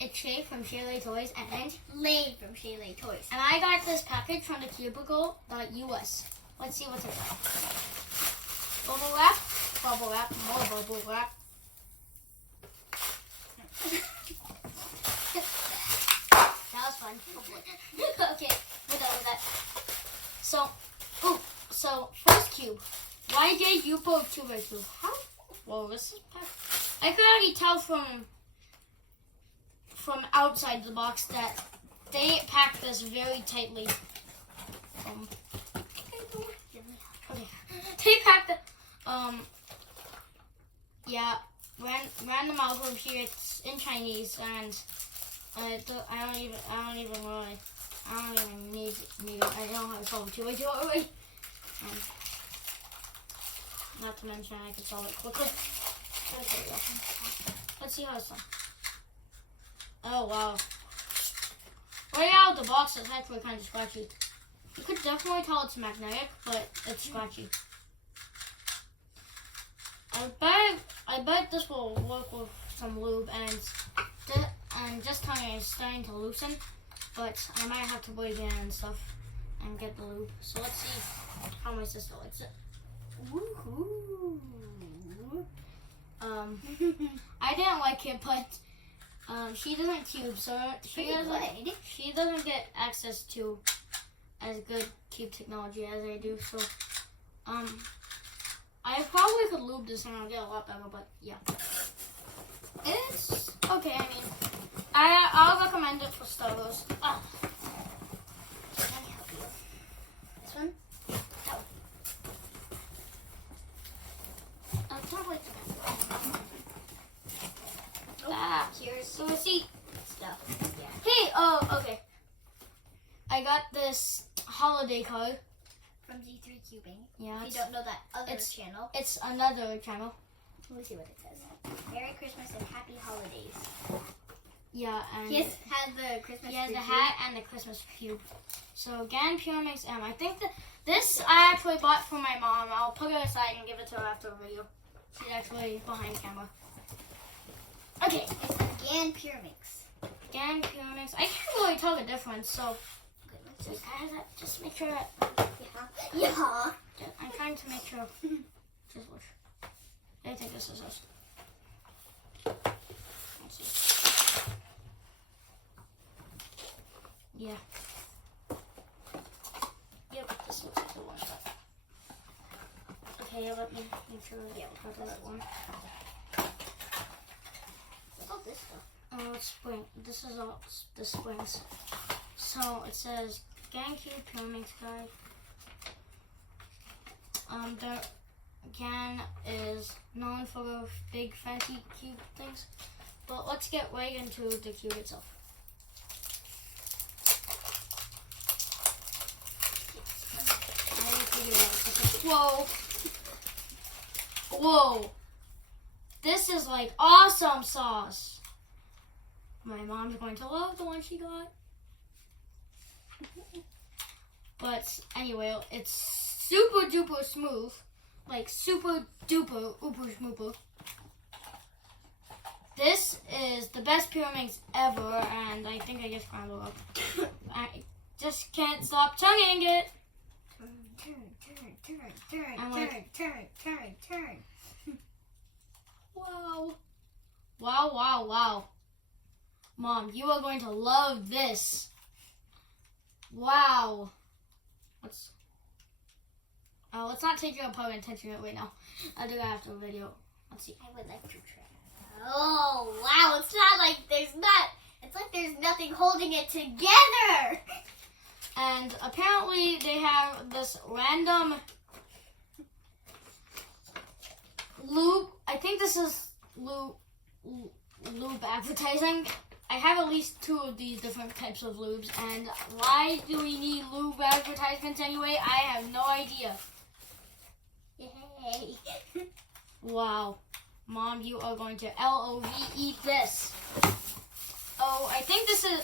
it's Shay from Shaylay Toys and Lay from Shaylay Toys. And I got this package from the Cubicle.us. Let's see what's inside. Bubble wrap, more bubble wrap. That was fun. Okay, we're done with that. So first cube. Why did you put Cubicle? How? Well, this is packed. I could already tell from outside the box that they packed this very tightly. Okay. They packed it. Yeah, random algorithm here. It's in Chinese, and I don't even need it. I know how to solve it already. Not to mention, I can solve it quickly. Let's see how it's done. Oh wow! Right out of the box, it's actually kind of scratchy. You could definitely tell it's magnetic, but it's scratchy. I bet this will work with some lube, and just kind of starting to loosen. But I might have to wait again and stuff and get the lube. So let's see how my sister likes it. Woohoo! I didn't like it, but she doesn't cube, so she doesn't get access to as good cube technology as I do. So I probably could lube this and I'll get a lot better, but yeah. It's okay. I mean, I'll recommend it for starters. Oh. Let me help you. This one? No. Don't like that. Ah, here's the receipt stuff. Yeah. Hey, okay. I got this holiday card. From Z3 Cubing. Yeah. If you don't know that other channel. It's another channel. Let me see what it says. Merry Christmas and Happy Holidays. Yeah, and he has the Christmas. He has the hat and the Christmas cube. So again, pyriminx M. I think that this I actually bought for my mom. I'll put it aside and give it to her after the video. She's actually behind the camera. Okay. It's again pyriminx. Again pyriminx. I can't really tell the difference, so just add that. Just make sure that. Yeah. I'm trying to make sure. Just wish. I think this is us. Let's see. Yeah. Yep, this looks like the one. Okay, let me make sure we get part of that one. What's all this stuff? Oh, it's spring. This is all the springs. So it says GaNCube pyriminx guide. The GaN is known for the big fancy cube things, but let's get right into the cube itself. Whoa! Whoa! This is like awesome sauce. My mom's going to love the one she got. But anyway, it's super duper smooth. Like super duper ooper schmooper. This is the best pyriminx ever, and I think I just scrambled up. I just can't stop chugging it. Turn. Wow. Wow. Mom, you are going to love this. Wow. Let's not take your apart and touching it right now. I'll do that after the video. Let's see. I would like to try. Oh, wow. It's like there's nothing holding it together. And apparently they have this random lube. I think this is lube advertising. I have at least 2 of these different types of lubes, and why do we need lube advertisements anyway? I have no idea. Yay. Wow. Mom, you are going to LOVE this. Oh, I think this is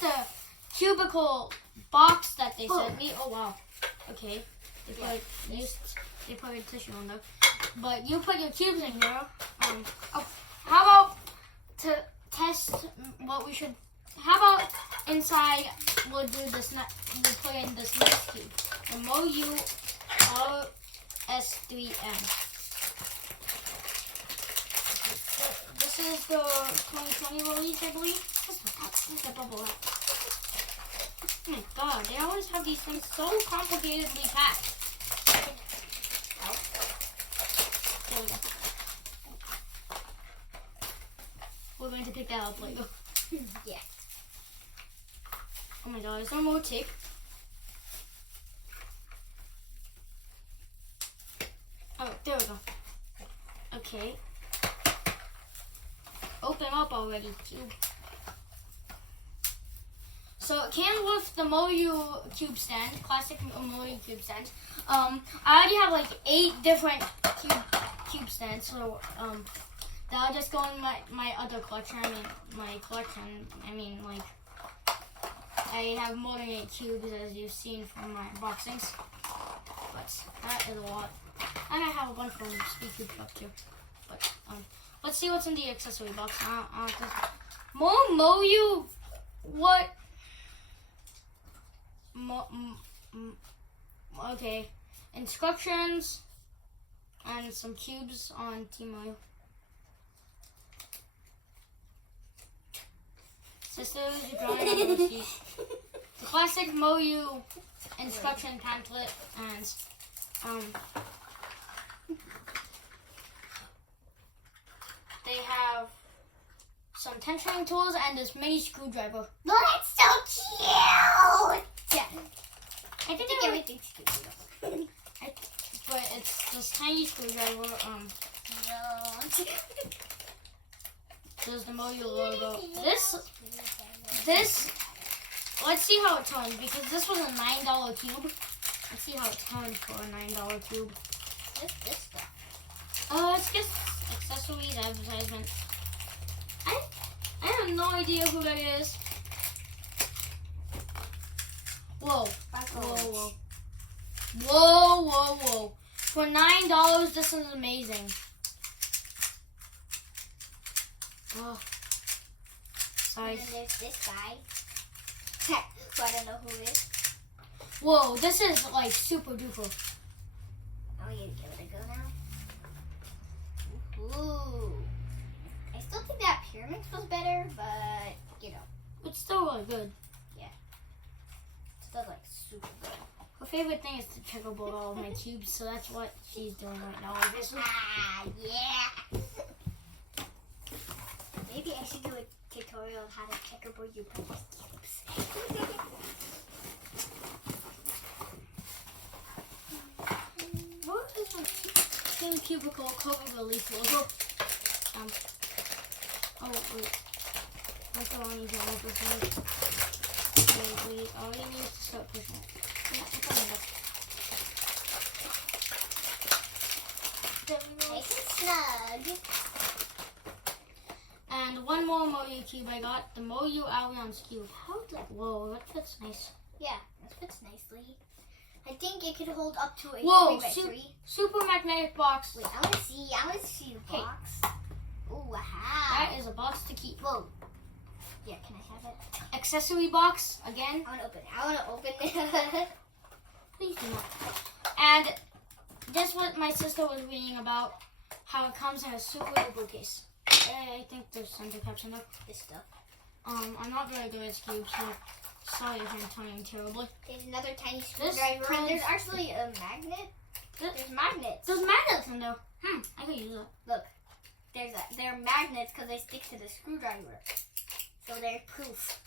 the Cubicle box that they sent me. Oh, wow. Okay. They put a tissue on there. But you put your cubes in here. How about to test what we should. How about inside? We'll do this. We'll put in this next cube. The MOURS3M. This is the 2020 release, I believe. What's the bubble wrap? Oh my god, they always have these things so complicatedly packed. There we go. We're going to pick that up later. Yeah. Oh my god, is there more tape? Oh, there we go. Okay. Open up already, cube. So it came with the Moyu cube stand, classic Moyu cube stand. I already have like 8 different cube stands, so that'll just go in my other collection. I mean, like I have more than 8 cubes, as you've seen from my unboxings. But that is a lot. And I have a bunch from Speed Cube Shop too. But let's see what's in the accessory box. More Moyu. What? Okay. Instructions and some cubes on Team Moyu. Sisters, you're drawing on the sheet. The classic Moyu instruction pamphlet and they have some tensioning tools and this mini screwdriver. No, that's so cute! Yeah. I think everything's cute. But it's this tiny screwdriver. No. There's the Moyu logo. This. Let's see how it turns because this was a $9 cube. Let's see how it turns for a $9 cube. What's this stuff? It's just accessories, advertisement. I have no idea who that is. Whoa. Whoa. For $9, this is amazing. Oh. Sorry. And then there's this guy. Who I don't know who it is. Whoa, this is like super duper. Oh, you give it a go now. Ooh. I still think that pyriminx was better, but you know. It's still really good. Yeah. It's still like super good. Her favorite thing is to check out all of my cubes, so that's what she's doing right now, obviously. Yeah. Maybe I should do a tutorial on how to checkerboard your brother's cubes. What is my Team Cubicle cover release logo? Oh wait. That's the wrong easy one for me. Wait, all you need is to start pushing it. Nice and snug. And one more Moyu cube I got, the Moyu Alliance cube. Whoa, that fits nice. Yeah, that fits nicely. I think it could hold up to a 3x3. Super magnetic box. Wait, I want to see the box. Oh, wow. That is a box to keep. Whoa. Yeah, can I have it? Accessory box, again. I want to open it. Please do not. And just what my sister was reading about, how it comes in a super duper case. I think there's center caps in there. This stuff. I'm not very good at cubes, so sorry if I'm turning terribly. There's another tiny screwdriver. There's actually a magnet. There's magnets. There's magnets in there. I could use it. Look, they're magnets because they stick to the screwdriver. So they're proof.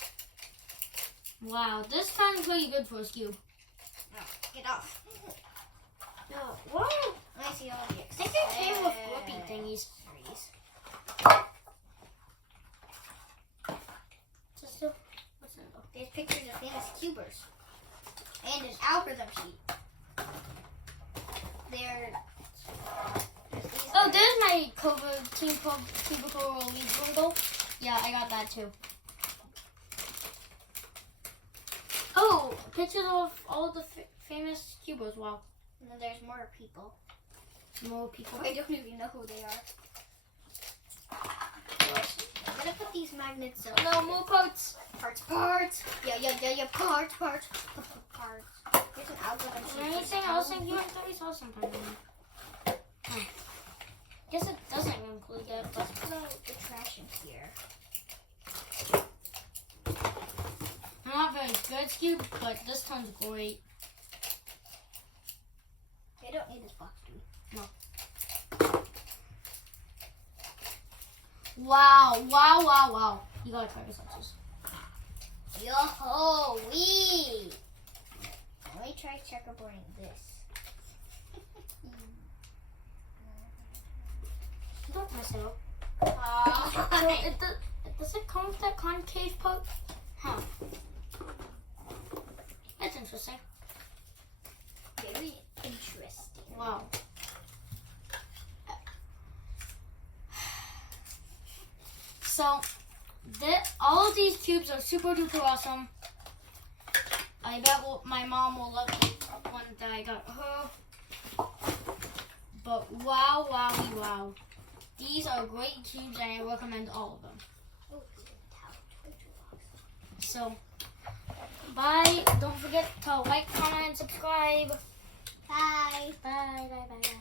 Wow, this sounds really good for a cube. Oh, get off. Whoa. Let me see all the I think it came with flippy thingies. What's in there? There's pictures of famous cubers. And an algorithm sheet. Oh, there's my Team Cubicle release logo. Yeah, I got that too. Oh, pictures of all the famous cubers. Wow. And then there's more people. More people. I don't even know who they are. gonna put these magnets up. No, more parts. Parts. Yeah. Parts. Here's an algorithm. Anything else in here? I thought we saw something in here. Guess it doesn't include that, but Let's put out the trash in here. I'm not very good, Cube, but this time's great. I don't need this box, dude. Wow. You gotta try this, Alexis. Yo-ho-wee! Let me try checkerboarding this. Don't mess it up. Oh, Does it come with that concave part? Huh. That's interesting. very interesting. Wow. So, all of these cubes are super duper awesome. I bet my mom will love the one that I got her. But wow. These are great cubes and I recommend all of them. Oh, it's a towel. So, bye. Don't forget to like, comment, and subscribe. Bye. Bye.